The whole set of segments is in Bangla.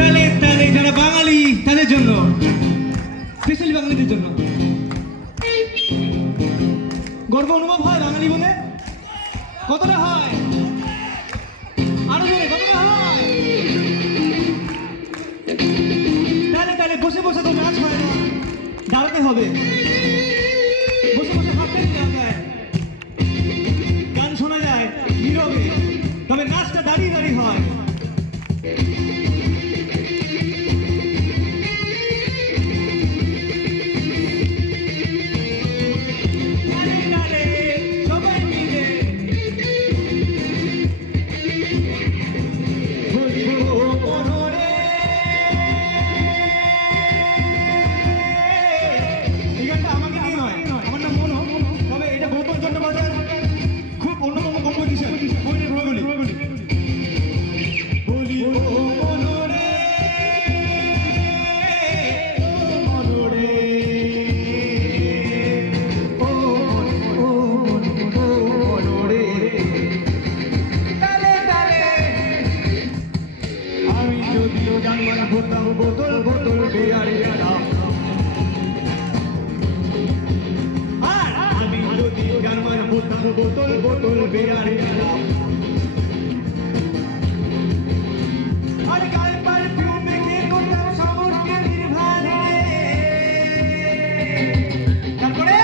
তালে তালে যারা বাঙালি তাদের জন্য, স্পেশালি বাঙালিদের জন্য। গর্ব অনুভব হয় বাঙালি বলে? কতটা হয়? আরো জোরে কতটা হয়? তালে তালে বসে বসে তো নাচ হয় না, দাঁড়াতে হবে। বসে বসে ভাবতেই না যায়, গান শোনা যায় নীরবে, তবে নাচটা দাঁড়িয়ে দাঁড়িয়ে হয়। বোতল বোতল বিয়ারি আলাম, আর আমি যদি জার্মান হতাম বোতল বোতল বিয়ারি আলাম। আর গায়ে পারফিউম মেখে করতাম সমরকে নির্ভারে। তারপরে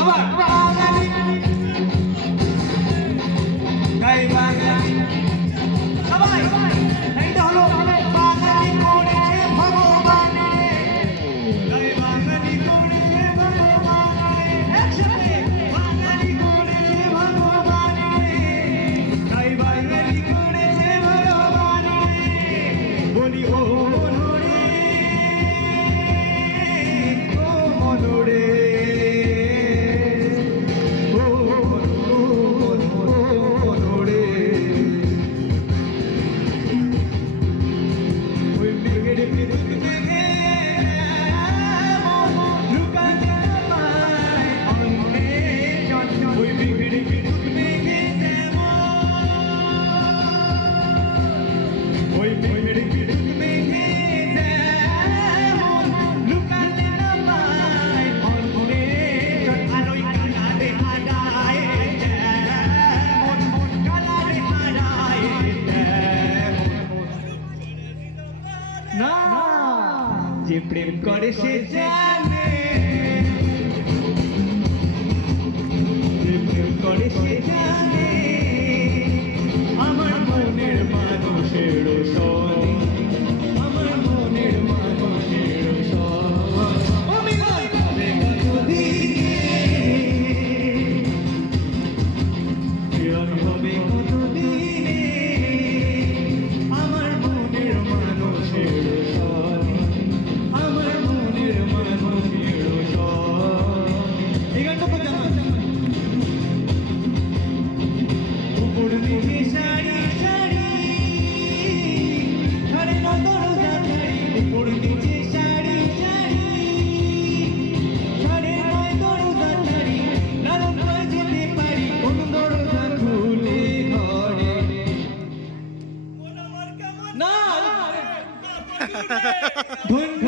আবার বাঙালি গাই বাঙালি সবাই, এইটা হলো বাঙালি করেছে ভগবান, গাই বাঙালি করেছে ভগবান, একসাথে বাঙালি করেছে ভগবান, গাই বাঙালি করেছে ভগবান। বলি ও মনোরে, ও মনোরে, ও মনোরে। যে প্রেম করে সে জানে, যে প্রেম করে সে জানে, আমার মনের মানুষের সনে, আমার মনের মানুষের সনে। হবে কতদিনে আমার মনের মানুষের সনে, আমার মনের মানুষের সনে। এই গানটা তো জানা। উপর নিচে শাড়ি শাড়ি, সাড়ে ন দরজা শাড়ি, উপর নিচে শাড়ি শাড়ি, সাড়ে নয় দরজা শাড়ি, লালন পায় যেতে পারি কোন দরজা খুলে ঘরে। না ধন্য